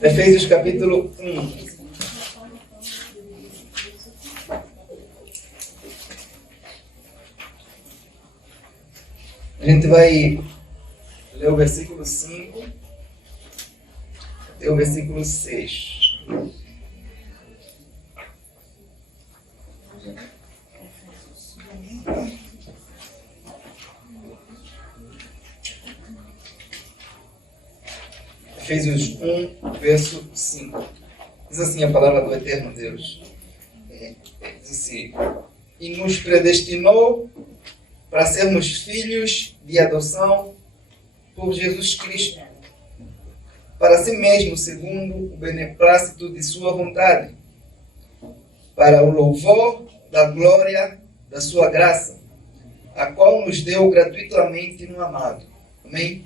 Efésios capítulo 1. A gente vai ler o versículo 5 até o versículo 6. Efésios 1, verso 5. Diz assim a palavra do eterno Deus. Diz assim: e nos predestinou para sermos filhos de adoção por Jesus Cristo, para si mesmo, segundo o beneplácito de sua vontade, para o louvor da glória da sua graça, a qual nos deu gratuitamente no amado. Amém?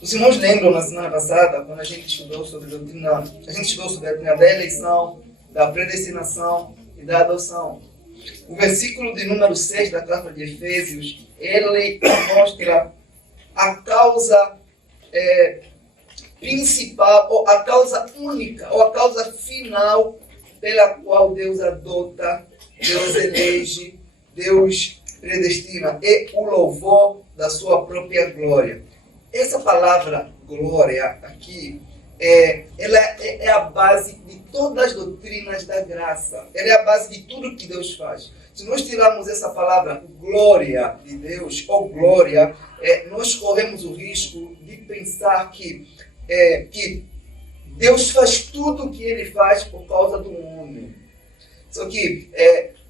Os irmãos lembram na semana passada, quando a gente estudou sobre a doutrina da eleição, da predestinação e da adoção. O versículo de número 6 da carta de Efésios, ele mostra a causa principal, ou a causa única, ou a causa final pela qual Deus adota, Deus elege, Deus predestina, é o louvor da sua própria glória. Essa palavra glória aqui, ela é a base de todas as doutrinas da graça. Ela é a base de tudo que Deus faz. Se nós tirarmos essa palavra glória de Deus, ou glória, nós corremos o risco de pensar que Deus faz tudo o que Ele faz por causa do homem. Só que,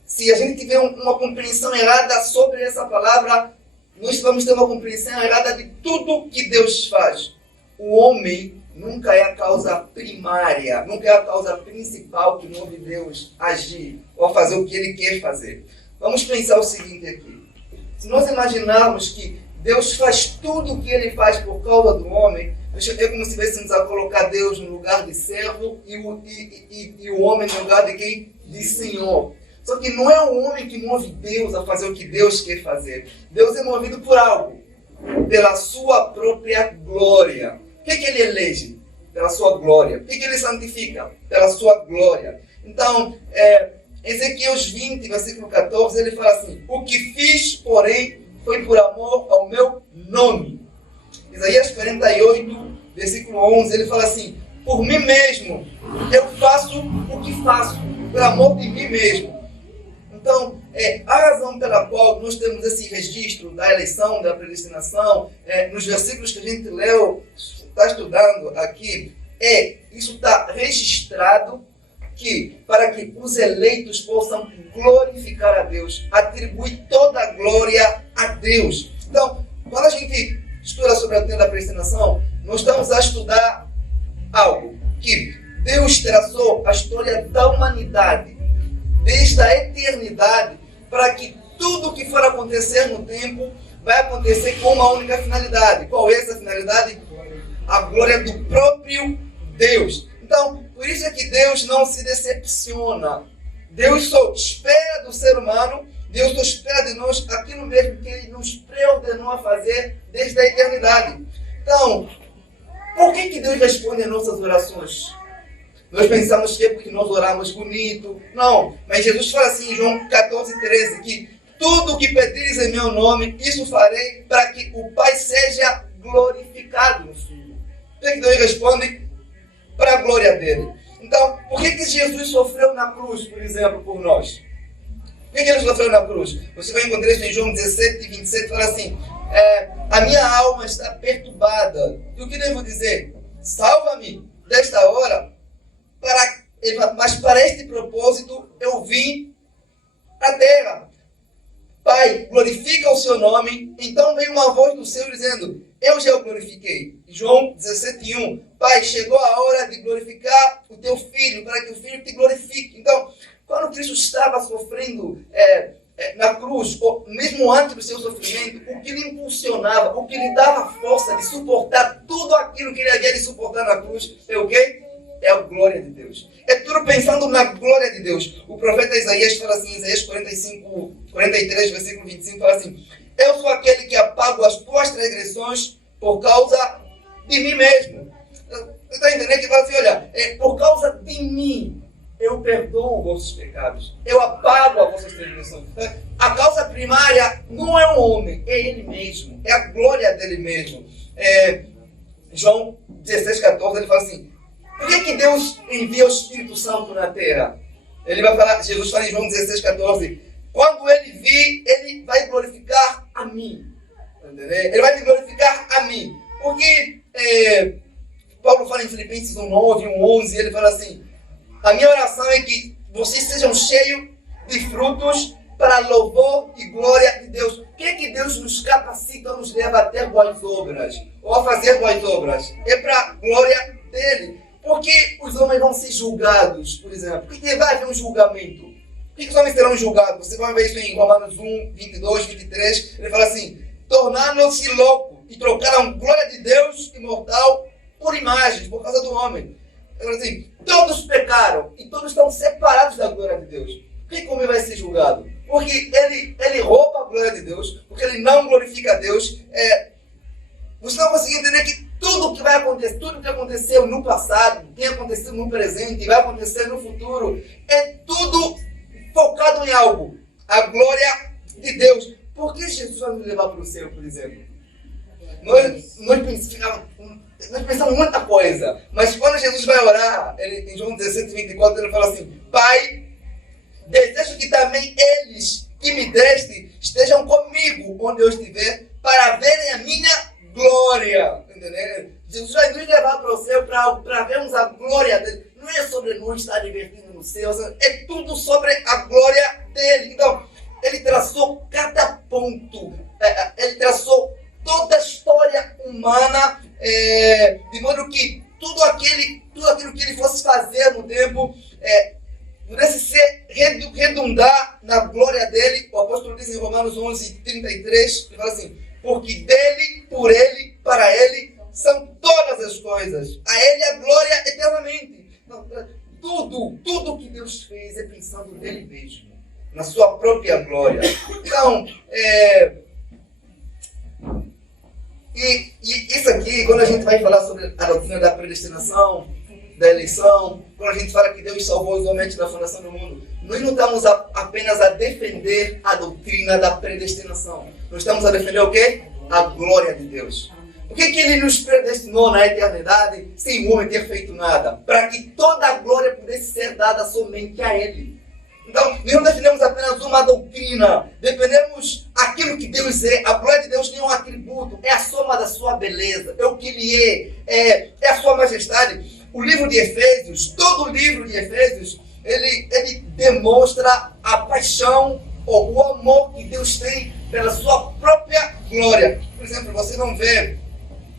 se a gente tiver uma compreensão errada sobre essa palavra, nós vamos ter uma compreensão errada de tudo que Deus faz. O homem nunca é a causa primária, nunca é a causa principal que move Deus a agir ou a fazer o que Ele quer fazer. Vamos pensar o seguinte aqui. Se nós imaginarmos que Deus faz tudo o que Ele faz por causa do homem, é como se estivéssemos a colocar Deus no lugar de servo e o homem no lugar de quem? De Senhor. Só que não é o homem que move Deus a fazer o que Deus quer fazer. Deus é movido por algo, pela sua própria glória. O que Ele elege? Pela sua glória. O que Ele santifica? Pela sua glória. Então, Ezequiel 20, versículo 14, ele fala assim: o que fiz, porém, foi por amor ao meu nome. Isaías 48, versículo 11, ele fala assim: por mim mesmo, eu faço o que faço, por amor de mim mesmo. Então, a razão pela qual nós temos esse registro da eleição, da predestinação, nos versículos que a gente leu, está estudando aqui, isso está registrado para que os eleitos possam glorificar a Deus, atribuir toda a glória a Deus. Então, quando a gente estuda sobre a doutrina da predestinação, nós estamos a estudar algo que Deus traçou a história da humanidade desde a eternidade, para que tudo que for acontecer no tempo vai acontecer com uma única finalidade. Qual é essa finalidade? A glória do próprio Deus. Então, por isso é que Deus não se decepciona. Deus só espera do ser humano, Deus só espera de nós aquilo mesmo que Ele nos preordenou a fazer desde a eternidade. Então, por que Deus responde às nossas orações? Nós pensamos que é porque nós oramos bonito. Não, mas Jesus fala assim em João 14, 13, que tudo o que pedires em meu nome, isso farei para que o Pai seja glorificado no Filho. Por que Deus responde? Para a glória dele. Então, por que Jesus sofreu na cruz, por exemplo, por nós? Por que Ele sofreu na cruz? Você vai encontrar isso em João 17 e 27, fala assim: a minha alma está perturbada. E o que devo dizer? Salva-me desta hora. Mas para este propósito eu vim à terra. Pai, glorifica o seu nome. Então veio uma voz do céu dizendo: eu já o glorifiquei. João 17:1. Pai, chegou a hora de glorificar o teu filho, para que o filho te glorifique. Então, quando Cristo estava sofrendo na cruz, ou mesmo antes do seu sofrimento, o que lhe impulsionava, o que lhe dava força de suportar tudo aquilo que ele havia de suportar na cruz, é o quê? É a glória de Deus. É tudo pensando na glória de Deus. O profeta Isaías fala assim, Isaías 43, versículo 25, fala assim: eu sou aquele que apago as tuas transgressões por causa de mim mesmo. Você está entendendo que ele fala assim, olha, por causa de mim, eu perdoo os vossos pecados. Eu apago as vossas transgressões. A causa primária não é um homem, é ele mesmo. É a glória dele mesmo. João 16,14, ele fala assim, por que Deus envia o Espírito Santo na terra? Ele vai falar, Jesus fala em João 16,14, quando ele vir, ele vai glorificar a mim. Entendeu? Ele vai me glorificar a mim. Porque Paulo fala em Filipenses 1,9, 1,11, ele fala assim, a minha oração é que vocês sejam cheios de frutos para louvor e glória de Deus. O que é que Deus nos capacita, nos leva a ter boas obras? Ou a fazer boas obras? É para a glória dele. Porque os homens vão ser julgados, por exemplo. Por que vai haver um julgamento? Por que os homens serão julgados? Você vai ver isso em Romanos 1, 22, 23. Ele fala assim, tornaram-se loucos e trocaram glória de Deus imortal por imagens, por causa do homem. Ele fala assim, todos pecaram e todos estão separados da glória de Deus. Por que o homem vai ser julgado? Porque ele rouba a glória de Deus, porque ele não glorifica a Deus. Você não consegue entender que tudo que vai acontecer, tudo que aconteceu no passado, tem acontecido no presente e vai acontecer no futuro, é tudo focado em algo. A glória de Deus. Por que Jesus vai nos levar para o céu, por exemplo? Nós pensamos muita coisa, mas quando Jesus vai orar, em João 17, 24, ele fala assim, Pai, desejo que também eles que me deste estejam comigo onde eu estiver, para verem a minha glória. Entendeu? Jesus vai nos levar para o céu para vermos a glória dele. Não é sobre nós estar divertindo no céu, é tudo sobre a glória dele. Então, ele traçou cada ponto, ele traçou toda a história humana, de modo que tudo aquilo que ele fosse fazer no tempo, pudesse redundar na glória dele. O apóstolo diz em Romanos 11, 33, ele fala assim, porque dele, por ele, para ele, são todas as coisas. A ele a glória eternamente. Não, tudo que Deus fez é pensando nele mesmo, na sua própria glória. Então, e isso aqui, quando a gente vai falar sobre a doutrina da predestinação, da eleição, quando a gente fala que Deus salvou os homens da fundação do mundo, nós não estamos apenas a defender a doutrina da predestinação. Nós estamos a defender o quê? A glória de Deus. Por que Ele nos predestinou na eternidade sem o homem ter feito nada? Para que toda a glória pudesse ser dada somente a Ele. Então, nós não defendemos apenas uma doutrina, defendemos aquilo que Deus é. A glória de Deus nem é um atributo, é a soma da sua beleza, é o que Ele é a sua majestade. O livro de Efésios, todo o livro de Efésios, ele demonstra a paixão ou o amor que Deus tem pela sua própria glória. Por exemplo, vocês vão ver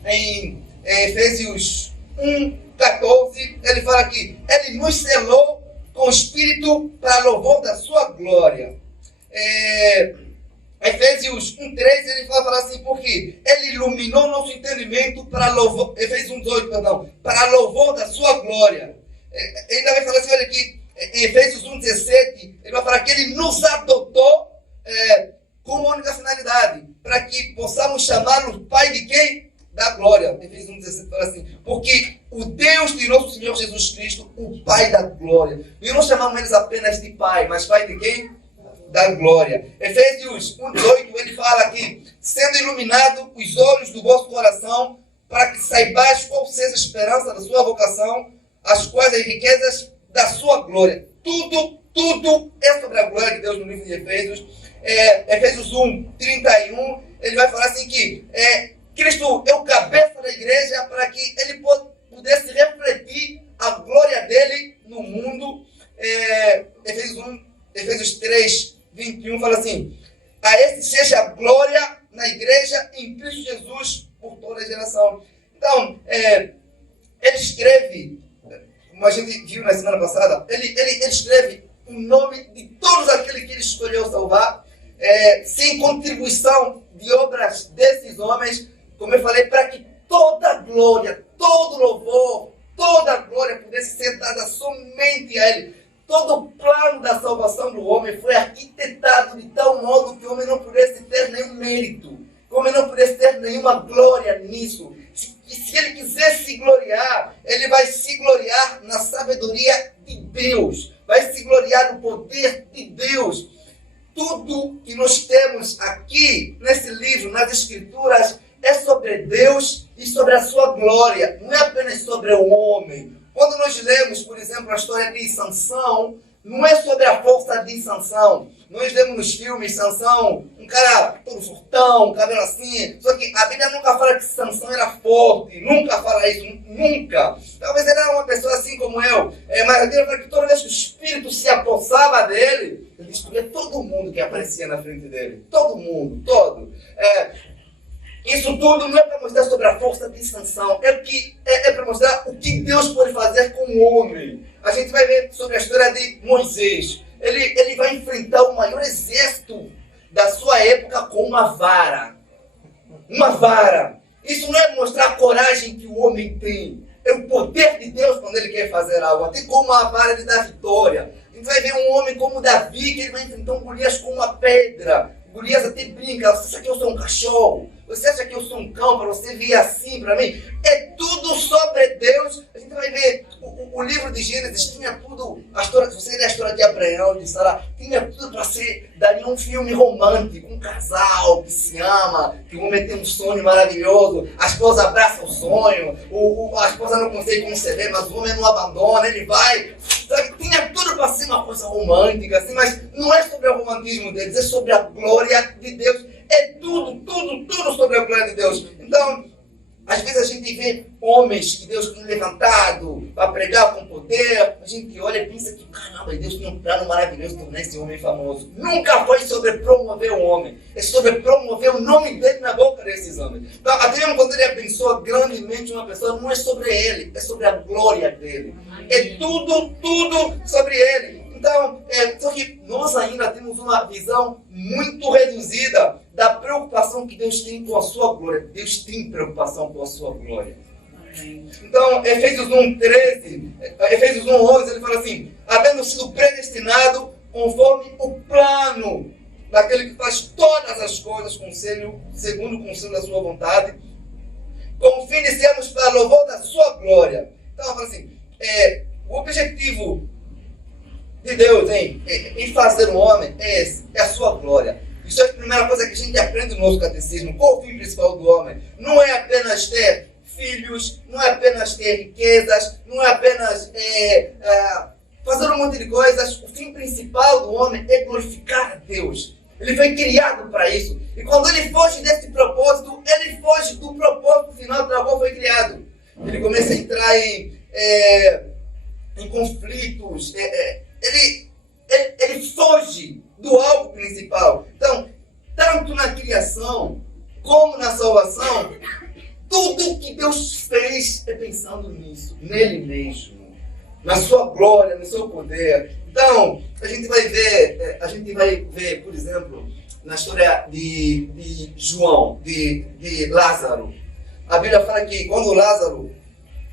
em Efésios 1:14, ele fala que ele nos selou com o Espírito para louvor da sua glória. Efésios 1:13, ele fala assim, porque ele iluminou nosso entendimento para louvor, Efésios 1:18, perdão, para louvor da sua glória. Ele ainda vai falar assim, olha aqui, em Efésios 1:17, ele vai falar que ele nos adotou com uma única finalidade, para que possamos chamá-lo Pai de quem? Da glória. Efésios 1:17 fala assim, porque o Deus de nosso Senhor Jesus Cristo, o Pai da glória. E não chamamos eles apenas de Pai, mas Pai de quem? Da glória. Efésios 1:18, ele fala aqui, sendo iluminado os olhos do vosso coração, para que saibais qual seja a esperança da sua vocação, as quais as riquezas da sua glória. Tudo é sobre a glória de Deus no livro de Efésios. Efésios 1:31, ele vai falar assim que Cristo é o cabeça da igreja para que ele pudesse refletir a glória dele no mundo. Efésios 3:21 fala assim, a esse seja a glória na igreja em Cristo Jesus por toda a geração. Então, ele escreve, como a gente viu na semana passada, ele escreve o nome de todos aqueles que ele escolheu salvar, sem contribuição de obras desses homens, como eu falei, para que toda glória, todo louvor, toda glória pudesse ser dada somente a ele. Todo o plano da salvação do homem foi arquitetado de tal modo que o homem não pudesse ter nenhum mérito, que o homem não pudesse ter nenhuma glória nisso. E se ele quisesse se gloriar, ele vai se gloriar na sabedoria de Deus, vai se gloriar no poder de Deus. Tudo que nós temos aqui nesse livro, nas Escrituras, é sobre Deus e sobre a sua glória, não é apenas sobre o homem. Quando nós lemos, por exemplo, a história de Sansão, não é sobre a força de Sansão. Nós lemos nos filmes Sansão, um cara todo fortão, cabelo assim. Só que a Bíblia nunca fala que Sansão era forte, nunca fala isso, nunca. Talvez ele era uma pessoa assim como eu, mas a Bíblia fala que toda vez que o Espírito se apossava dele, ele destruía todo mundo que aparecia na frente dele. Todo mundo, todo. Isso tudo não é para mostrar sobre a força de Sansão, é para mostrar o que Deus pode fazer com o homem. A gente vai ver sobre a história de Moisés. Ele vai enfrentar o maior exército da sua época com uma vara. Uma vara. Isso não é mostrar a coragem que o homem tem. É o poder de Deus quando ele quer fazer algo. Até como a vara ele dá vitória. A gente vai ver um homem como Davi, que ele vai enfrentar um Golias com uma pedra. Golias até brinca, você acha que eu sou um cachorro? Você acha que eu sou um cão para você vir assim para mim? É tudo sobre Deus. A gente vai ver o livro de Gênesis, tinha tudo, a história, se você ler a história de Abraão, de Sara, tinha tudo para ser, daria um filme romântico, um casal que se ama, que o homem tem um sonho maravilhoso, a esposa abraça o sonho, a esposa não consegue conceber, mas o homem não abandona, ele vai, sabe? Tinha tudo para ser uma coisa romântica, assim, mas não é sobre o romantismo deles, é sobre a glória de Deus. É tudo sobre a glória de Deus. Então, às vezes a gente vê homens que Deus tem levantado para pregar com poder, a gente olha e pensa que, caramba, Deus tem um plano maravilhoso de tornar esse homem famoso. Nunca foi sobre promover o homem, é sobre promover o nome dele na boca desses homens. Então, até mesmo quando ele abençoa grandemente uma pessoa, não é sobre ele, é sobre a glória dele. É tudo sobre ele. Então, só que nós ainda temos uma visão muito reduzida da preocupação que Deus tem com a sua glória. Deus tem preocupação com a sua glória. Então, Efésios 1:13, Efésios 1:11, ele fala assim: havendo sido predestinado conforme o plano daquele que faz todas as coisas segundo o conselho da sua vontade, com o fim de sermos para louvor da sua glória. Então, ele fala assim, o objetivo de Deus em fazer o homem é a sua glória. Isso é a primeira coisa que a gente aprende no nosso catecismo. Qual o fim principal do homem? Não é apenas ter filhos, não é apenas ter riquezas, não é apenas fazer um monte de coisas. O fim principal do homem é glorificar a Deus. Ele foi criado para isso. E quando ele foge desse propósito, ele foge do propósito final para o qual foi criado. Ele começa a entrar em conflitos. Ele foge do alvo principal. Então, tanto na criação como na salvação, tudo que Deus fez é pensando nisso, nele mesmo, na sua glória, no seu poder. Então, a gente vai ver, por exemplo, na história de João, de Lázaro. A Bíblia fala que quando Lázaro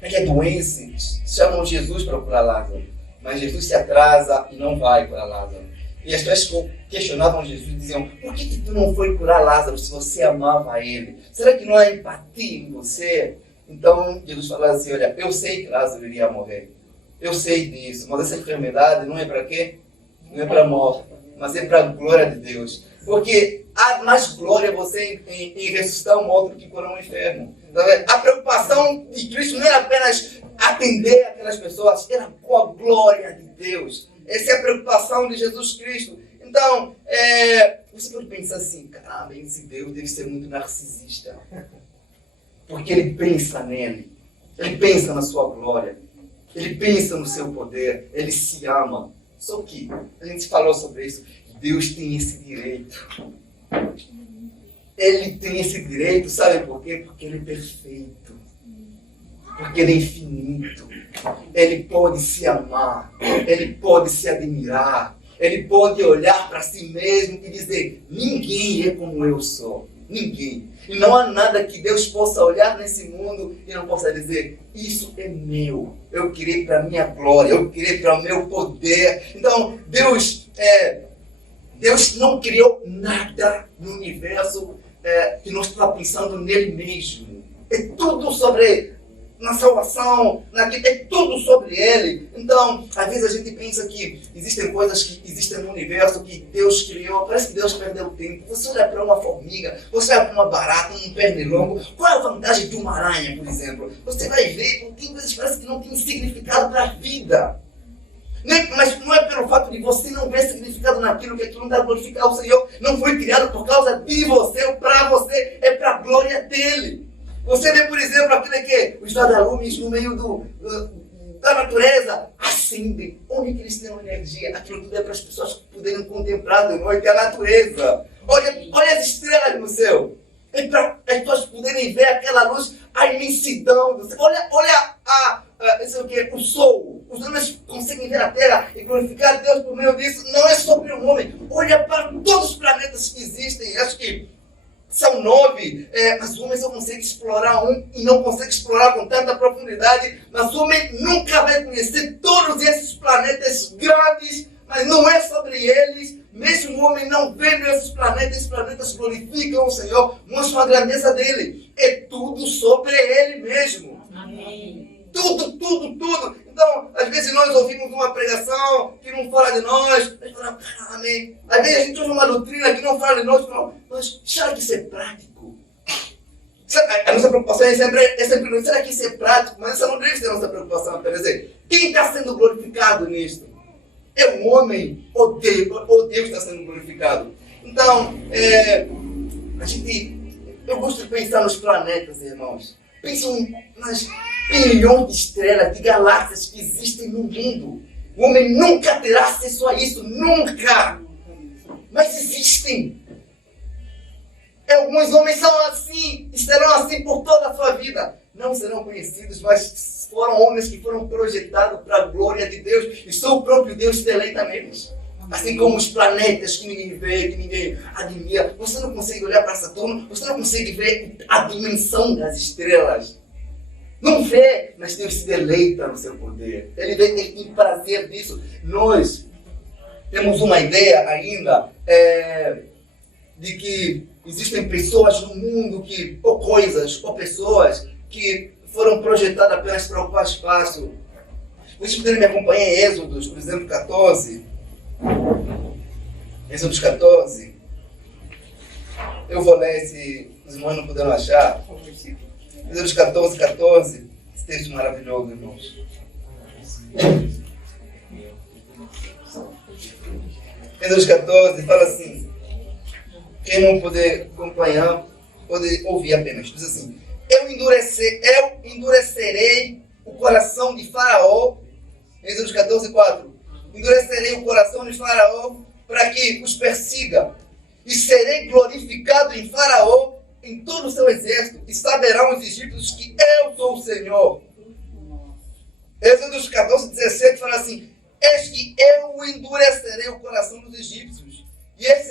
é doente, chamam Jesus para curar Lázaro. Mas Jesus se atrasa e não vai curar Lázaro. E as pessoas questionavam Jesus e diziam: por que tu não foi curar Lázaro se você amava ele? Será que não há empatia em você? Então Jesus falava assim: olha, eu sei que Lázaro iria morrer. Eu sei disso, mas essa enfermidade não é para quê? Não é para a morte, mas é para a glória de Deus. Porque há mais glória você em ressuscitar um morto do que curar um enfermo. A preocupação de Cristo não era apenas atender aquelas pessoas, era com a glória de Deus. Essa é a preocupação de Jesus Cristo. Então, você pode pensar assim: caramba, esse Deus deve ser muito narcisista. Porque ele pensa nele, ele pensa na sua glória, ele pensa no seu poder, ele se ama. Só que a gente falou sobre isso. Deus tem esse direito. Ele tem esse direito, sabe por quê? Porque ele é perfeito. Porque ele é infinito. Ele pode se amar. Ele pode se admirar. Ele pode olhar para si mesmo e dizer: ninguém é como eu sou. Ninguém. E não há nada que Deus possa olhar nesse mundo e não possa dizer: isso é meu. Eu criei para a minha glória. Eu criei para o meu poder. Então, Deus não criou nada no universo que nós estamos pensando nele mesmo. É tudo sobre na salvação, é tudo sobre Ele. Então, às vezes a gente pensa que existem coisas que existem no universo que Deus criou, parece que Deus perdeu o tempo. Você olha para uma formiga, você olha para uma barata, um pernilongo, qual é a vantagem de uma aranha, por exemplo? Você vai ver que tem coisas que parece que não tem significado para a vida. Mas não é pelo fato de você não ver significado naquilo, que aquilo não está glorificado ao Senhor, não foi criado por causa de você ou para você, é para a glória dEle. Você vê, por exemplo, aquilo que os vagalumes no meio da natureza acendem. Onde que eles têm energia? Aquilo tudo é para as pessoas poderem contemplar de noite a natureza. Olha as estrelas no céu. É para as pessoas poderem ver aquela luz, a imensidão do céu. Olha o sol. Os homens conseguem ver a terra e glorificar a Deus por meio disso. Não é sobre o homem. Olha para todos os planetas que existem. Acho que são 9, mas o homem só consegue explorar um e não consegue explorar com tanta profundidade. Mas o homem nunca vai conhecer todos esses planetas grandes, mas não é sobre eles. Mesmo o homem não vendo esses planetas glorificam o Senhor, mostram a grandeza dele. É tudo sobre ele mesmo. Amém. Tudo. Então, às vezes nós ouvimos uma pregação que não fala de nós, nós falamos, amém. Às vezes a gente ouve uma doutrina que não fala de nós, falamos, mas será que isso é prático? A nossa preocupação é sempre, será que isso é prático? Mas essa não deve ser a nossa preocupação. Quer dizer, quem está sendo glorificado nisto? É o homem ou Deus está sendo glorificado? Então, eu gosto de pensar nos planetas, irmãos. Pensam nas bilhões de estrelas, de galáxias que existem no mundo. O homem nunca terá acesso a isso, nunca. Mas existem. Alguns homens são assim, estarão assim por toda a sua vida. Não serão conhecidos, mas foram homens que foram projetados para a glória de Deus. E só o próprio Deus se deleita neles. Assim como os planetas que ninguém vê, que ninguém admira. Você não consegue olhar para Saturno, você não consegue ver a dimensão das estrelas. Não vê, mas Deus se deleita no seu poder. Ele tem prazer nisso. Nós temos uma ideia ainda de que existem pessoas no mundo ou coisas, ou pessoas que foram projetadas apenas para ocupar espaço. Vocês poderem me acompanhar em Êxodos, por exemplo, 14. Êxodos 14. Eu vou ler se os irmãos não puderam achar. Êxodos 14. Esse texto maravilhoso, irmãos. Êxodos 14 fala assim. Quem não puder acompanhar, pode ouvir apenas. Diz assim. Eu endurecerei o coração de Faraó. Êxodos 14:4. Endurecerei o coração de Faraó para que os persiga. E serei glorificado em Faraó, em todo o seu exército, e saberão os egípcios que eu sou o Senhor. Êxodos 14:17 fala assim. Eis que eu endurecerei o coração dos egípcios, e eles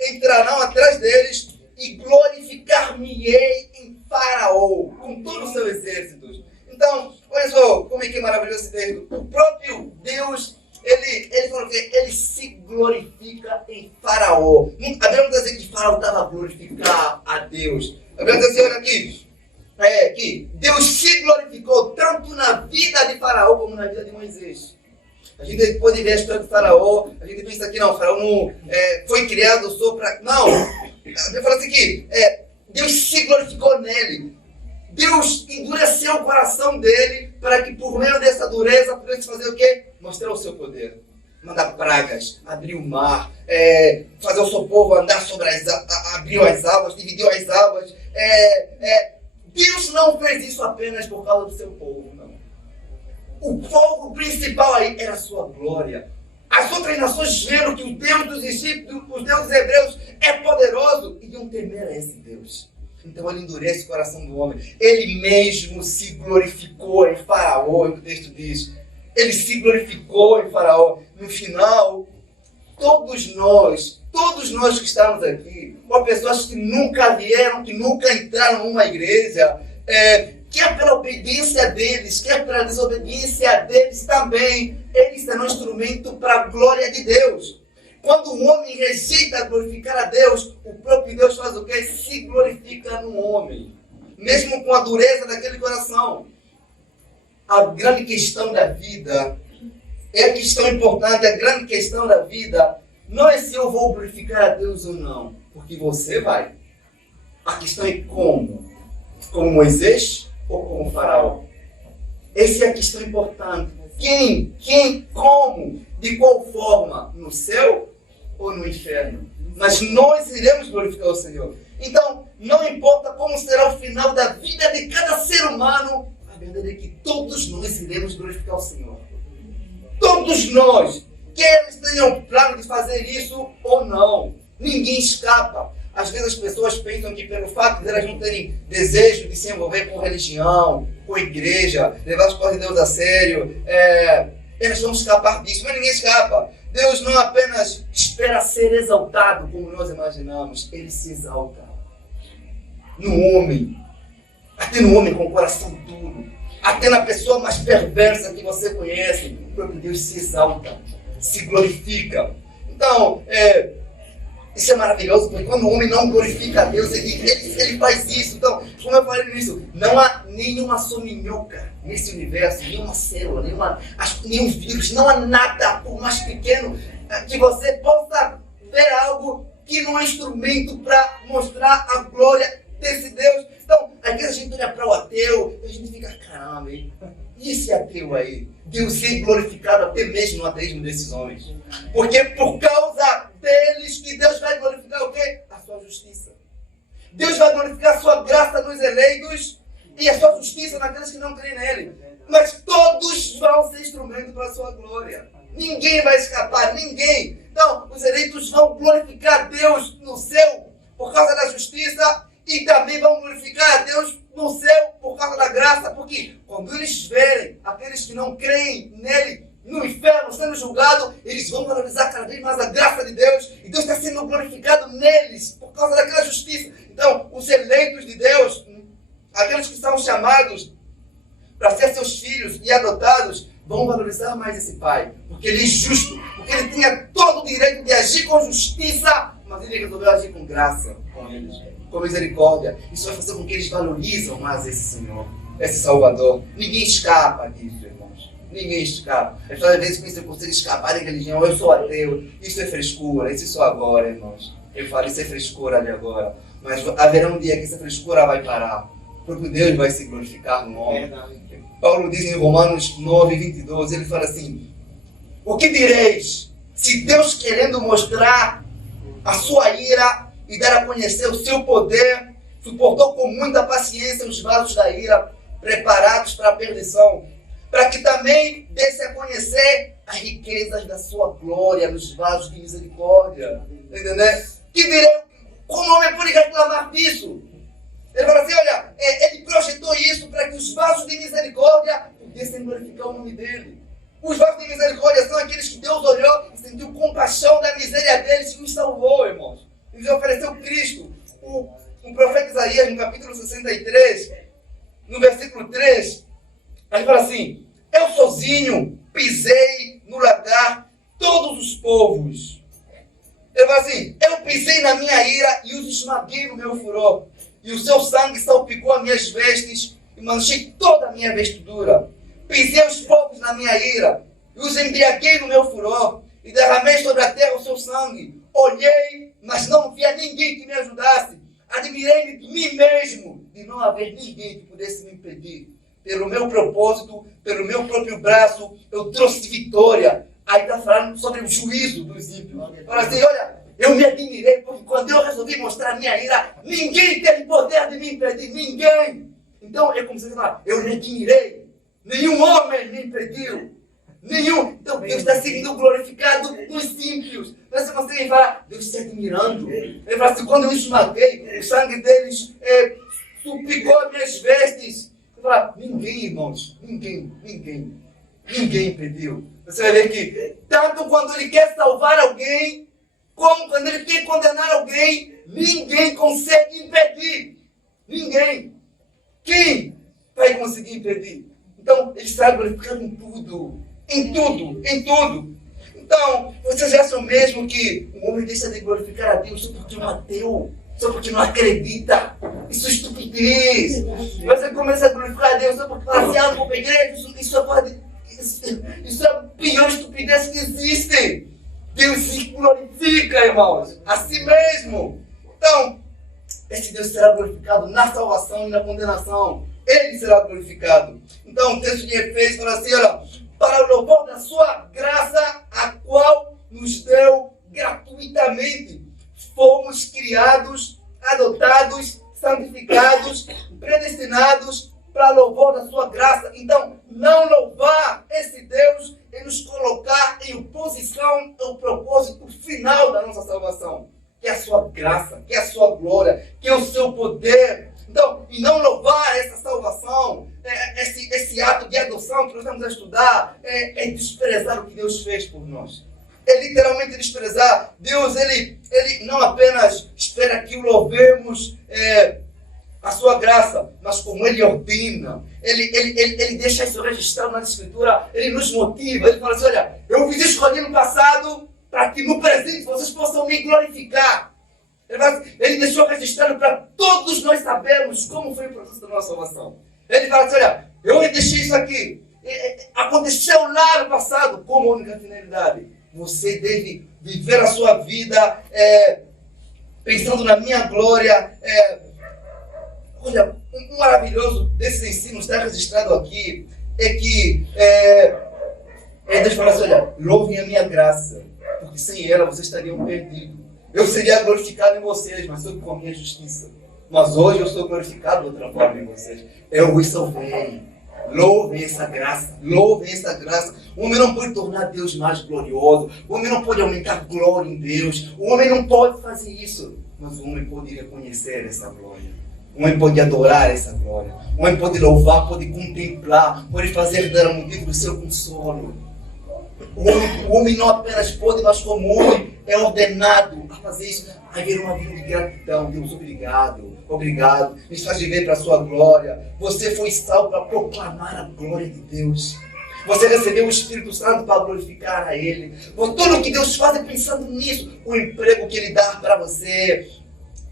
entrarão atrás deles, e glorificar-me-ei em Faraó, com todo o seu exército. Então, olha só como é que é maravilhoso esse texto. O próprio Deus, ele falou que ele se glorifica em Faraó. A Bíblia não está dizendo que Faraó estava a glorificar a Deus. A Bíblia está dizendo, olha aqui, que Deus se glorificou tanto na vida de Faraó como na vida de Moisés. A gente pode ver a história de Faraó, a gente pensa que não, Faraó não foi criado só para... Não, a Bíblia fala assim que Deus se glorificou nele. Deus endureceu o coração dele para que por meio dessa dureza pudesse fazer o quê? Mostrar o seu poder. Mandar pragas, abrir o mar, fazer o seu povo andar sobre abriu as águas, dividiu as águas. Deus não fez isso apenas por causa do seu povo, não. O foco principal aí era a sua glória. As outras nações vendo que o Deus dos egípcios, os deuses hebreus é poderoso, iriam temer a esse Deus. Então ele endurece o coração do homem. Ele mesmo se glorificou em Faraó, é o que o texto diz. Ele se glorificou em Faraó. No final, todos nós que estamos aqui, ou pessoas que nunca vieram, que nunca entraram numa igreja, quer pela obediência deles, quer pela desobediência deles também, eles serão um instrumento para a glória de Deus. Quando o homem rejeita glorificar a Deus, o próprio Deus faz o quê? Se glorifica no homem. mesmo com a dureza daquele coração. A grande questão da vida, é a questão importante, a grande questão da vida, não é se eu vou glorificar a Deus ou não, porque você vai. A questão é como. Como Moisés ou como Faraó. Essa é a questão importante. Quem, como, de qual forma, no céu ou no inferno. Mas nós iremos glorificar o Senhor. Então, não importa como será o final da vida de cada ser humano, a verdade é que todos nós iremos glorificar o Senhor. Todos nós, quer eles tenham plano de fazer isso ou não, ninguém escapa. Às vezes as pessoas pensam que pelo fato de elas não terem desejo de se envolver com religião, com igreja, levar as coisas de Deus a sério, elas vão escapar disso, mas ninguém escapa. Deus não apenas espera ser exaltado como nós imaginamos, Ele se exalta no homem, até no homem com o coração duro, até na pessoa mais perversa que você conhece, o próprio Deus se exalta, se glorifica. Então, isso é maravilhoso, porque quando o homem não glorifica a Deus, ele faz isso. Então, como eu falei nisso, não há nenhuma sominhoca nesse universo, nenhuma célula, nenhum vírus, não há nada, por mais pequeno, que você possa ver algo que não é instrumento para mostrar a glória desse Deus. Então, às vezes a gente olha para o ateu e a gente fica, caramba, e esse ateu aí? Deus ser glorificado até mesmo no ateísmo desses homens. Porque por causa deles que Deus vai glorificar o quê? A sua justiça. Deus vai glorificar a sua graça nos eleitos e a sua justiça naqueles que não creem nele. Mas todos vão ser instrumento para a sua glória. Ninguém vai escapar, ninguém. Então, os eleitos vão glorificar Deus no céu por causa da justiça e também vão glorificar a Deus no céu por causa da graça, porque quando eles verem aqueles que não creem nele no inferno sendo julgado, eles vão valorizar cada vez mais a graça de Deus e Deus está sendo glorificado neles por causa daquela justiça. Então, os eleitos de Deus, aqueles que são chamados para ser seus filhos e adotados, vão valorizar mais esse pai, porque ele é justo, porque ele tinha todo o direito de agir com justiça, mas ele resolveu agir com graça com eles, com misericórdia. Isso vai fazer com que eles valorizam mais esse Senhor, esse Salvador. Ninguém escapa disso, irmãos. Ninguém escapa. As pessoas às vezes pensam por ser escapar da religião. Eu sou ateu. Isso é frescura. Isso é só agora, irmãos. Eu falo, isso é frescura ali agora. Mas haverá um dia que essa frescura vai parar, porque Deus vai se glorificar no homem. Paulo diz em Romanos 9, 22, ele fala assim: o que direis se Deus, querendo mostrar a sua ira e dar a conhecer o seu poder, suportou com muita paciência os vasos da ira preparados para a perdição, para que também desse a conhecer as riquezas da sua glória nos vasos de misericórdia. Entendeu? Que direi, como o homem pode reclamar disso? Ele fala assim, olha, ele projetou isso para que os vasos de misericórdia pudessem glorificar o nome dele. Os vasos de misericórdia são aqueles que Deus olhou e sentiu compaixão da miséria deles e os salvou, irmãos. Ele ofereceu Cristo. O profeta Isaías, no capítulo 63, no versículo 3, ele fala assim: eu sozinho pisei no lagar todos os povos. Ele fala assim: eu pisei na minha ira e os esmaguei no meu furor. E o seu sangue salpicou as minhas vestes e manchei toda a minha vestidura. Pisei os povos na minha ira e os embriaguei no meu furor e derramei sobre a terra o seu sangue. Olhei, mas não via ninguém que me ajudasse. Admirei-me de mim mesmo, de não haver ninguém que pudesse me impedir. Pelo meu propósito, pelo meu próprio braço, eu trouxe vitória. Aí está falando sobre o juízo dos ímpios. Fala assim, olha, eu me admirei, porque quando eu resolvi mostrar a minha ira, ninguém teve poder de me impedir, ninguém. Então é como se você fala, eu me admirei, nenhum homem me impediu. Nenhum. Então Deus está sendo glorificado nos ímpios. Mas você consegue falar, Deus está admirando. Ele fala assim, quando eu esmaguei, o sangue deles suplicou as minhas vestes. Ele fala, ninguém, irmãos, ninguém impediu. Você vai ver que, tanto quando ele quer salvar alguém, como quando ele quer condenar alguém, ninguém consegue impedir. Ninguém. Quem vai conseguir impedir? Então, ele está glorificado em tudo. Em tudo, em tudo. Então, vocês acham mesmo que o homem deixa de glorificar a Deus só porque é um ateu? Só porque não acredita? Isso é estupidez. estupidez. Você começa a glorificar a Deus só porque fala assim, ah, não vou para a igreja, isso é a pior estupidez que existe. Deus se glorifica, irmãos, a si mesmo. Então, esse Deus será glorificado na salvação e na condenação. Ele será glorificado. Então, o texto de Efésios fala assim, olha, para o louvor da sua graça, a qual nos deu gratuitamente. Fomos criados, adotados, santificados, predestinados para louvor da sua graça. Então, não louvar esse Deus é nos colocar em oposição ao propósito final da nossa salvação, que é a sua graça, que é a sua glória, que é o seu poder. Então, e não louvar essa salvação, esse ato de adoção que nós estamos a estudar, é desprezar o que Deus fez por nós. É literalmente desprezar. Deus, ele não apenas espera que o louvemos a sua graça, mas como Ele ordena, Ele deixa isso registrado na Escritura, Ele nos motiva, Ele fala assim, olha, eu vos escolhi no passado para que no presente vocês possam me glorificar. Ele deixou registrado para todos nós sabermos como foi o processo da nossa salvação. Ele fala assim, olha, eu deixei isso aqui, aconteceu lá no passado, como única finalidade. Você deve viver a sua vida pensando na minha glória. Olha, um maravilhoso desses ensinos está registrado aqui, é que Deus fala assim, olha, louvem a minha graça, porque sem ela vocês estariam perdidos. Eu seria glorificado em vocês, mas só com a minha justiça. Mas hoje eu sou glorificado de outra forma em vocês. Eu os salvei. Louvem essa graça, louvem essa graça. O homem não pode tornar Deus mais glorioso, o homem não pode aumentar glória em Deus, o homem não pode fazer isso, mas o homem pode reconhecer essa glória. O homem pode adorar essa glória. O homem pode louvar, pode contemplar, pode fazer dar um motivo do seu consolo. O homem não apenas pode, mas como homem é ordenado a fazer isso, a haver uma vida de gratidão. Deus, obrigado, obrigado. Me faz viver para a sua glória. Você foi salvo para proclamar a glória de Deus. Você recebeu o Espírito Santo para glorificar a Ele. Por tudo que Deus faz é pensando nisso. O emprego que Ele dá para você,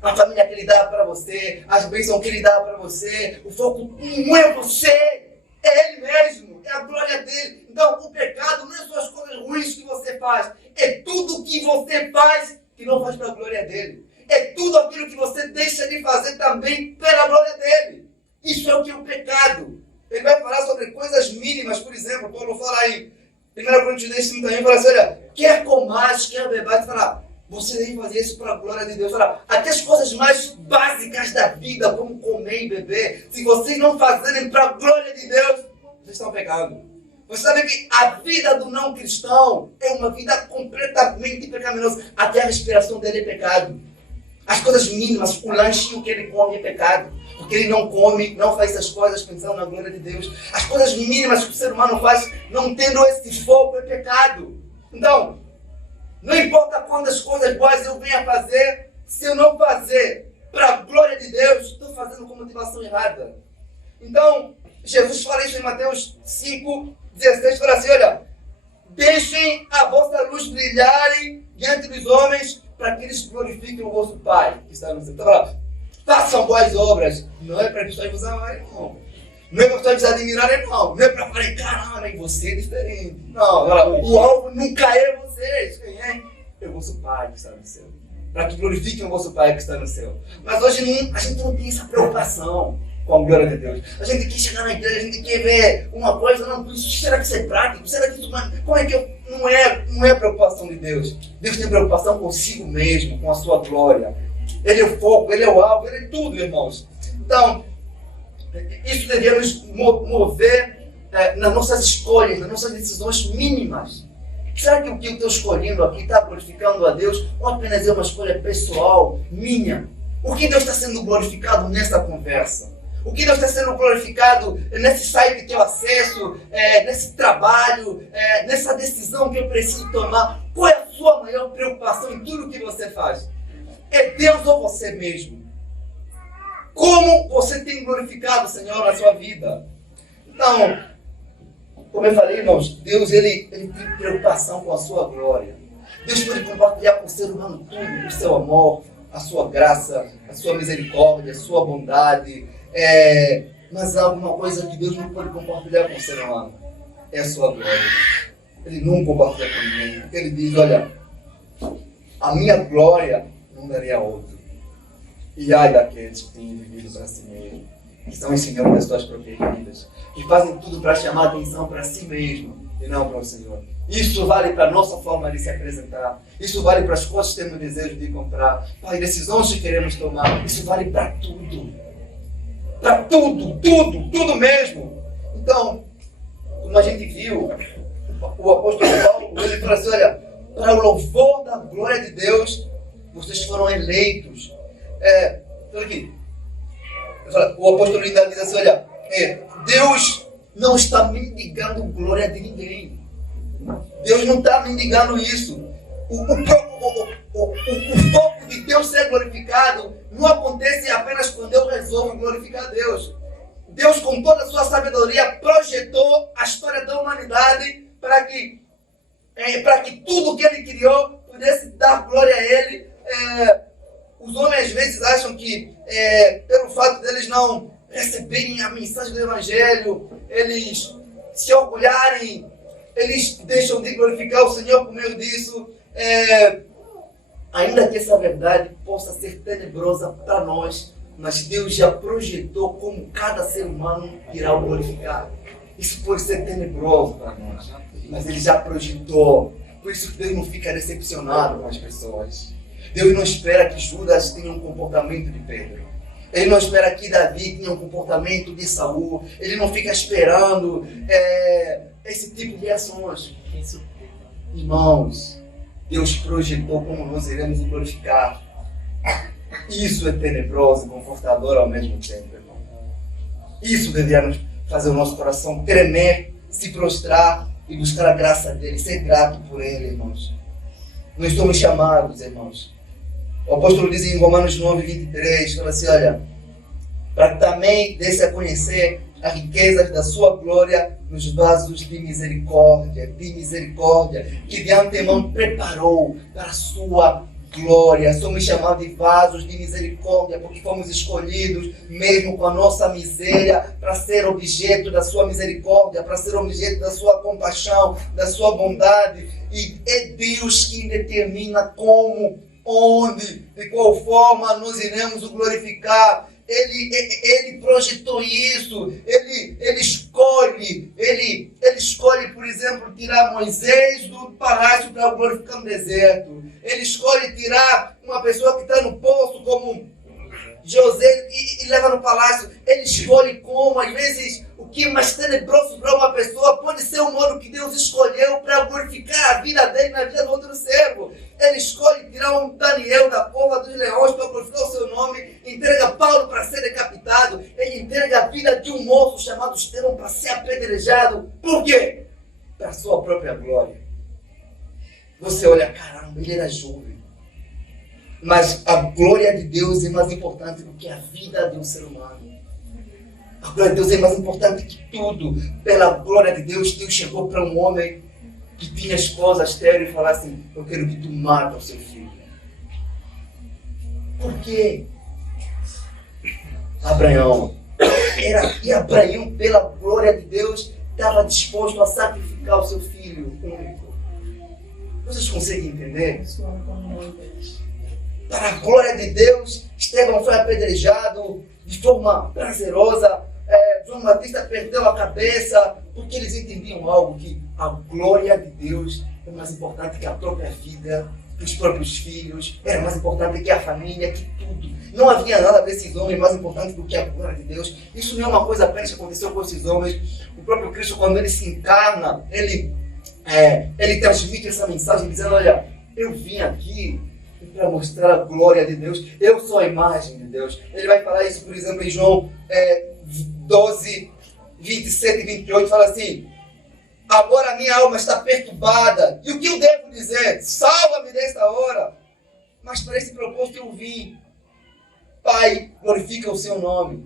a família que Ele dá para você, as bênçãos que Ele dá para você. O foco não é você, é Ele mesmo, é a glória dEle. Então, o pecado não é só as coisas ruins que você faz, é tudo que você faz que não faz para a glória dEle. É tudo aquilo que você deixa de fazer também pela glória dEle. Isso é o que é o pecado. Ele vai falar sobre coisas mínimas, por exemplo, Paulo fala em 1 Coríntios 10 também, fala assim, olha, quer comais, quer bebais, fala, você deve fazer isso para a glória de Deus. Fala, até as coisas mais básicas da vida, como comer e beber, se vocês não fazerem para a glória de Deus, vocês estão pecando. Você sabe que a vida do não cristão é uma vida completamente pecaminosa. Até a respiração dele é pecado. As coisas mínimas, o lanchinho que ele come é pecado. Porque ele não come, não faz essas coisas pensando na glória de Deus. As coisas mínimas que o ser humano faz, não tendo esse foco, é pecado. Então, não importa quantas coisas boas eu venha fazer, se eu não fazer para a glória de Deus, estou fazendo com motivação errada. Então, Jesus fala isso em Mateus 5:16, fala assim, olha, deixem a vossa luz brilharem diante dos homens, para que eles glorifiquem o vosso Pai que está no céu. Então, façam boas obras, não é para que vocês vos amarem, não. Não é para vocês vos admirarem, não. Não é para falarem, caramba, você é diferente. Não, o alvo nunca é vocês. Quem é? É o vosso Pai que está no céu. Para que glorifiquem o vosso Pai que está no céu. Mas hoje a gente não tem essa preocupação com a glória de Deus. A gente quer chegar na igreja, a gente quer ver uma coisa, não, será que isso é prático? Será que isso, como é que não é preocupação de Deus. Deus tem preocupação consigo mesmo, com a sua glória. Ele é o foco, Ele é o alvo, Ele é tudo, irmãos. Então, isso deveria nos mover nas nossas escolhas, nas nossas decisões mínimas. Será que o que eu estou escolhendo aqui está glorificando a Deus ou apenas é uma escolha pessoal, minha? O que Deus está sendo glorificado nessa conversa? O que Deus está sendo glorificado nesse site que eu acesso, nesse trabalho, nessa decisão que eu preciso tomar? Qual é a sua maior preocupação em tudo que você faz? É Deus ou você mesmo? Como você tem glorificado o Senhor na sua vida? Então, como eu falei, irmãos, Deus ele tem preocupação com a sua glória. Deus pode compartilhar com o ser humano tudo, o seu amor, a sua graça, a sua misericórdia, a sua bondade. Mas há alguma coisa que Deus não pode compartilhar com o ser humano. É a sua glória. Ele não compartilha com ninguém. Ele diz, olha, a minha glória não daria a outro. E ai daqueles que têm vivido para si mesmo, que são os senhores das suas próprias vidas, que fazem tudo para chamar a atenção para si mesmo e não para o Senhor. Isso vale para a nossa forma de se apresentar. Isso vale para as coisas que temos desejo de comprar, para as decisões que queremos tomar. Isso vale para tudo. Para tudo, tudo mesmo. Então, como a gente viu, o apóstolo Paulo, ele fala assim, olha, para o louvor da glória de Deus, vocês foram eleitos. Olha aqui. O apóstolo ainda diz assim, olha, Deus não está mendigando glória de ninguém. Deus não está mendigando isso. O foco de Deus ser glorificado não acontece apenas quando eu resolvo glorificar Deus. Deus, com toda a sua sabedoria, projetou a história da humanidade para que tudo que Ele criou pudesse dar glória a Ele. Os homens às vezes acham que, pelo fato deles não receberem a mensagem do Evangelho, eles se orgulharem, eles deixam de glorificar o Senhor por meio disso. Ainda que essa verdade possa ser tenebrosa para nós, mas Deus já projetou como cada ser humano irá o glorificar. Isso pode ser tenebroso para nós, mas Ele já projetou. Por isso que Deus não fica decepcionado com as pessoas. Deus não espera que Judas tenha um comportamento de Pedro. Ele não espera que Davi tenha um comportamento de Saul. Ele não fica esperando esse tipo de ações. Irmãos, Deus projetou como nós iremos o glorificar. Isso é tenebroso e confortador ao mesmo tempo, irmão. Isso deveria nos fazer o nosso coração tremer, se prostrar e buscar a graça dele, ser grato por ele, irmãos. Nós somos chamados, irmãos. O apóstolo diz em Romanos 9:23, fala assim, olha, para que também desse a conhecer as riquezas da sua glória nos vasos de misericórdia, que de antemão preparou para a sua glória. Somos chamados de vasos de misericórdia, porque fomos escolhidos, mesmo com a nossa miséria, para ser objeto da sua misericórdia, para ser objeto da sua compaixão, da sua bondade. E é Deus quem determina como, onde, de qual forma nós iremos o glorificar. Ele projetou isso, ele escolhe, por exemplo, tirar Moisés do palácio para o glorificar no deserto. Ele escolhe tirar uma pessoa que está no poço, como José, e leva no palácio. Ele escolhe como, às vezes, o que é mais tenebroso para uma pessoa pode ser o modo que Deus escolheu para glorificar a vida dele na vida do outro servo. Ele escolhe tirar um Daniel da cova dos leões para glorificar o seu nome, entrega Paulo para ser decapitado, ele entrega a vida de um moço chamado Estevão para ser apedrejado. Por quê? Para a sua própria glória. Você olha, caramba, ele era jovem. Mas a glória de Deus é mais importante do que a vida de um ser humano. A glória de Deus é mais importante que tudo. Pela glória de Deus, Deus chegou para um homem que tinha esposa estéril e falou assim, eu quero que tu mate o seu filho. Por quê? Abraão. E Abraão, pela glória de Deus, estava disposto a sacrificar o seu filho único. Vocês conseguem entender? Para a glória de Deus, Estevão foi apedrejado de forma prazerosa. João Batista perdeu a cabeça, porque eles entendiam algo, que a glória de Deus é mais importante que a própria vida, que os próprios filhos, era mais importante que a família, que tudo. Não havia nada desses homens mais importante do que a glória de Deus. Isso não é uma coisa apenas que aconteceu com esses homens. O próprio Cristo, quando ele se encarna, ele transmite essa mensagem dizendo, olha, eu vim aqui para mostrar a glória de Deus, eu sou a imagem de Deus. Ele vai falar isso, por exemplo, em João 12, 27 e 28, fala assim, agora a minha alma está perturbada, e o que eu devo dizer? Salva-me desta hora. Mas para esse propósito eu vim. Pai, glorifica o seu nome.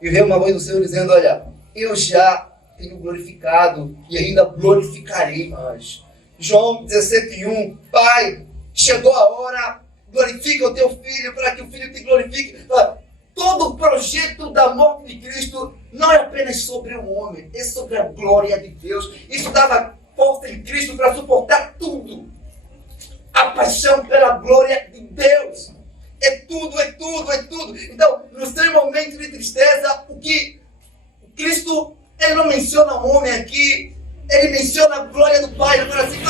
E veio uma voz do Senhor dizendo, olha, eu já tenho glorificado e ainda glorificarei mais. João 17:1, Pai, chegou a hora glorifica o teu filho, para que o filho te glorifique. Todo o projeto da morte de Cristo não é apenas sobre o homem, é sobre a glória de Deus. Isso dava força em Cristo para suportar tudo. A paixão pela glória de Deus. É tudo, é tudo, é tudo. Então, nos seus momentos de tristeza, o que Cristo, ele não menciona o homem aqui, ele menciona a glória do Pai. Ele fala assim,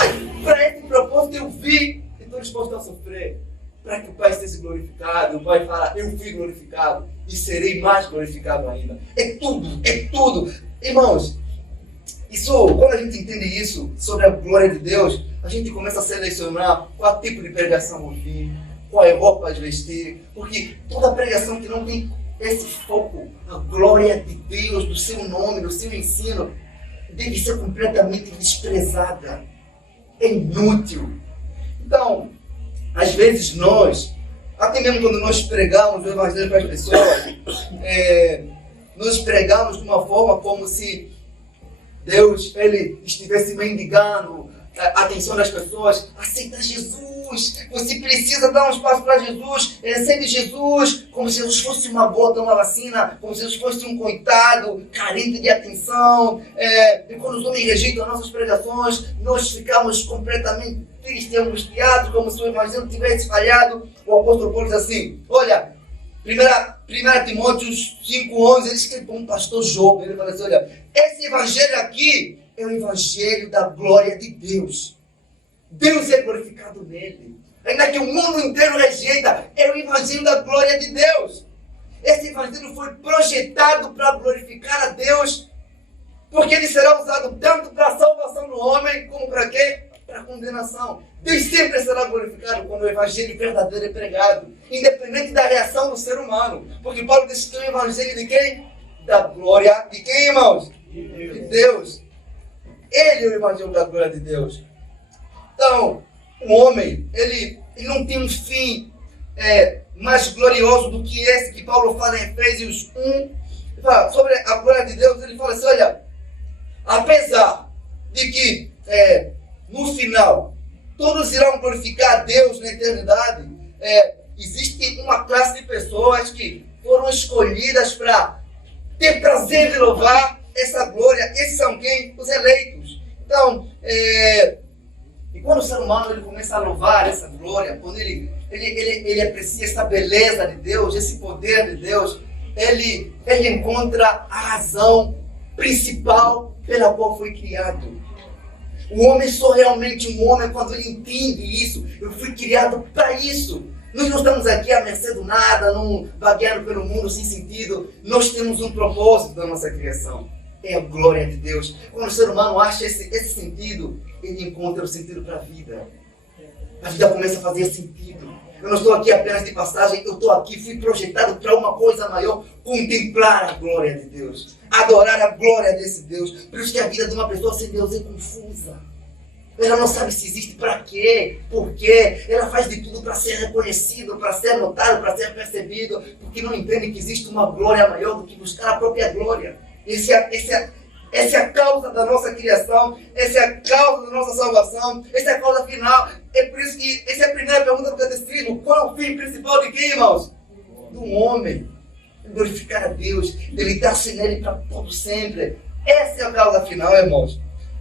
para esse propósito eu vi, estou disposto a sofrer, para que o Pai seja glorificado. O Pai fala, eu fui glorificado e serei mais glorificado ainda. É tudo, é tudo. Irmãos, quando a gente entende isso sobre a glória de Deus, a gente começa a selecionar qual tipo de pregação ouvir, qual é roupa de vestir, porque toda pregação que não tem esse foco, a glória de Deus, do seu nome, do seu ensino, deve ser completamente desprezada. É inútil. Então, às vezes nós, até mesmo quando nós pregamos o Evangelho para as pessoas, nós pregamos de uma forma como se Deus ele estivesse mendigando a atenção das pessoas. Aceita Jesus, você precisa dar um espaço para Jesus, recebe Jesus, como se Jesus fosse uma gota, uma vacina, como se Jesus fosse um coitado, carente de atenção. E quando os homens rejeitam nossas pregações, nós ficamos completamente tristes, angustiados, como se o Evangelho tivesse falhado. O apóstolo Paulo diz assim, olha, 1 Timóteo 5,11, ele escreve para um pastor jovem, ele fala assim, olha, esse Evangelho aqui é o Evangelho da glória de Deus. Deus é glorificado nele. Ainda que o mundo inteiro rejeita, é o Evangelho da glória de Deus. Esse Evangelho foi projetado para glorificar a Deus, porque ele será usado tanto para a salvação do homem, como para quê? Para a condenação. Deus sempre será glorificado quando o Evangelho verdadeiro é pregado, independente da reação do ser humano. Porque Paulo diz que é o Evangelho de quem? Da glória de quem, irmãos? De Deus. Ele é o Evangelho da glória de Deus. Então, o homem, ele não tem um fim mais glorioso do que esse que Paulo fala em Efésios 1. Ele fala sobre a glória de Deus, ele fala assim, olha, apesar de que no final todos irão glorificar a Deus na eternidade, existe uma classe de pessoas que foram escolhidas para ter prazer de louvar essa glória. Esses são quem? Os eleitos. Então, e quando o ser humano ele começa a louvar essa glória, quando ele aprecia essa beleza de Deus, esse poder de Deus, ele encontra a razão principal pela qual foi criado. O homem só realmente um homem quando ele entende isso. Eu fui criado para isso. Nós não estamos aqui à mercê do nada, não vagueando pelo mundo sem sentido. Nós temos um propósito da nossa criação. É a glória de Deus. Quando o ser humano acha esse sentido, ele encontra o sentido para a vida. A vida começa a fazer sentido. Eu não estou aqui apenas de passagem, eu estou aqui, fui projetado para uma coisa maior, contemplar a glória de Deus, adorar a glória desse Deus. Por isso que a vida de uma pessoa sem Deus é confusa. Ela não sabe se existe para quê, por quê. Ela faz de tudo para ser reconhecido, para ser notado, para ser percebido, porque não entende que existe uma glória maior do que buscar a própria glória. Essa é a causa da nossa criação, essa é a causa da nossa salvação, essa é a causa final. É por isso que essa é a primeira pergunta do catecismo. Qual é o fim principal de quem, irmãos? Do homem. Glorificar a Deus, deleitar-se nele para todo sempre. Essa é a causa final, irmãos.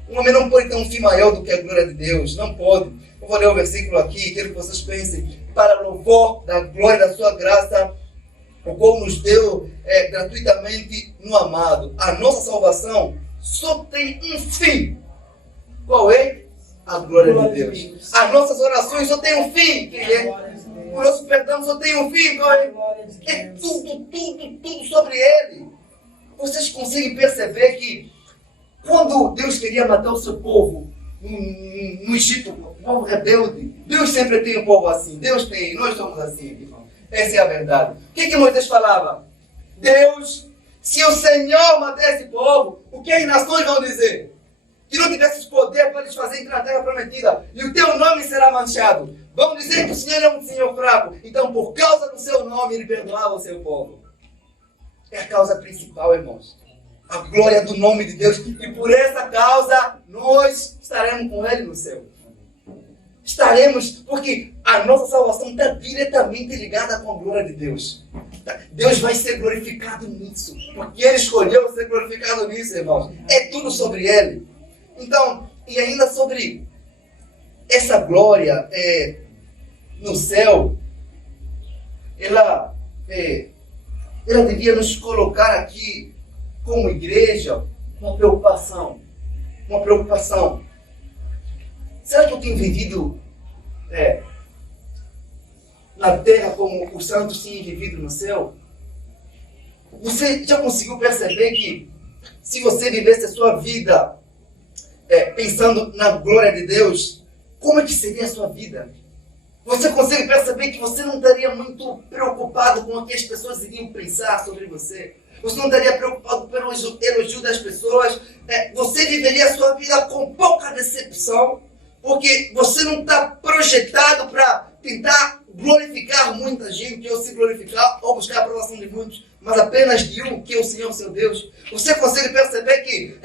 O homem não pode ter um fim maior do que a glória de Deus. Não pode. Eu vou ler o versículo aqui, quero que vocês pensem. Para louvor da glória da sua graça, o qual nos deu gratuitamente no amado. A nossa salvação só tem um fim. Qual é? A glória de Deus. As nossas orações só tem um fim. Que é? O nosso perdão só tem um fim. Qual é? É tudo sobre Ele. Vocês conseguem perceber que quando Deus queria matar o seu povo no Egito, o povo rebelde, Deus sempre tem um povo assim. Deus tem, nós somos assim, irmão. Essa é a verdade. O que Moisés falava? Deus, se o Senhor matar esse povo, o que as nações vão dizer? Que não tivesse poder para eles fazerem entrar na terra prometida, e o teu nome será manchado. Vão dizer que o Senhor é um Senhor fraco. Então, por causa do seu nome, Ele perdoava o seu povo. É a causa principal, irmãos. A glória do nome de Deus. E por essa causa, nós estaremos com Ele no céu. Estaremos, porque a nossa salvação está diretamente ligada com a glória de Deus. Deus vai ser glorificado nisso, porque Ele escolheu ser glorificado nisso, irmãos. É tudo sobre Ele. Então, e ainda sobre essa glória no céu, ela devia nos colocar aqui, como igreja, uma preocupação. Uma preocupação. Será que eu tenho vivido na terra como os santos tinham vivido no céu? Você já conseguiu perceber que se você vivesse a sua vida pensando na glória de Deus, como é que seria a sua vida? Você consegue perceber que você não estaria muito preocupado com o que as pessoas iriam pensar sobre você? Você não estaria preocupado pelo elogio das pessoas? Você viveria a sua vida com pouca decepção? Porque você não está projetado para tentar glorificar muita gente, ou se glorificar, ou buscar a aprovação de muitos, mas apenas de um, que é o Senhor, seu Deus. Você consegue perceber que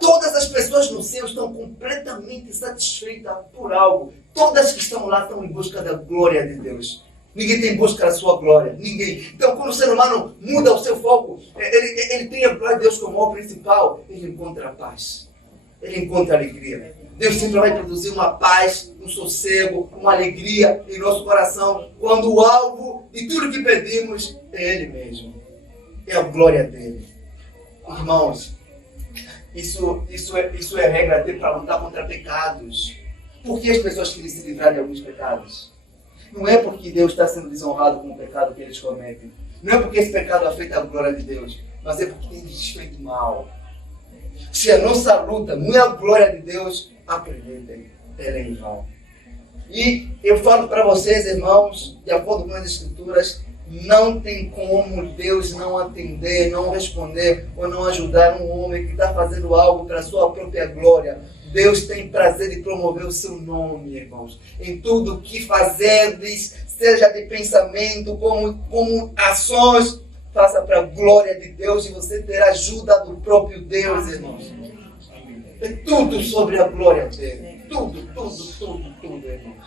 todas as pessoas no céu estão completamente satisfeitas por algo. Todas que estão lá estão em busca da glória de Deus. Ninguém tem em busca da sua glória. Ninguém. Então, quando o ser humano muda o seu foco, ele tem a glória de Deus como o principal, ele encontra a paz. Ele encontra a alegria. Deus sempre vai produzir uma paz, um sossego, uma alegria em nosso coração, quando o alvo de tudo que pedimos é Ele mesmo. É a glória dEle. Irmãos, isso é regra até para lutar contra pecados. Por que as pessoas querem se livrar de alguns pecados? Não é porque Deus está sendo desonrado com o pecado que eles cometem. Não é porque esse pecado afeta a glória de Deus, mas é porque tem desfeito mal. Se a nossa luta não é a glória de Deus, acreditem, ela é em vão. E eu falo para vocês, irmãos, de acordo com as Escrituras, não tem como Deus não atender, não responder ou não ajudar um homem que está fazendo algo para a sua própria glória. Deus tem prazer em promover o seu nome, irmãos. Em tudo que fazerdes, seja de pensamento, como ações, faça para a glória de Deus e você terá ajuda do próprio Deus, irmãos. É tudo sobre a glória dele. Tudo, irmãos.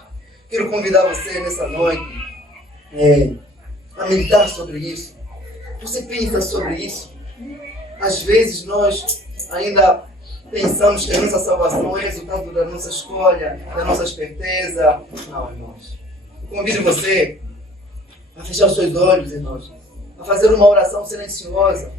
Quero convidar você nessa noite a meditar sobre isso. Você pensa sobre isso? Às vezes nós ainda pensamos que a nossa salvação é resultado da nossa escolha, da nossa esperteza. Não, irmãos. Eu convido você a fechar os seus olhos, irmãos, a fazer uma oração silenciosa.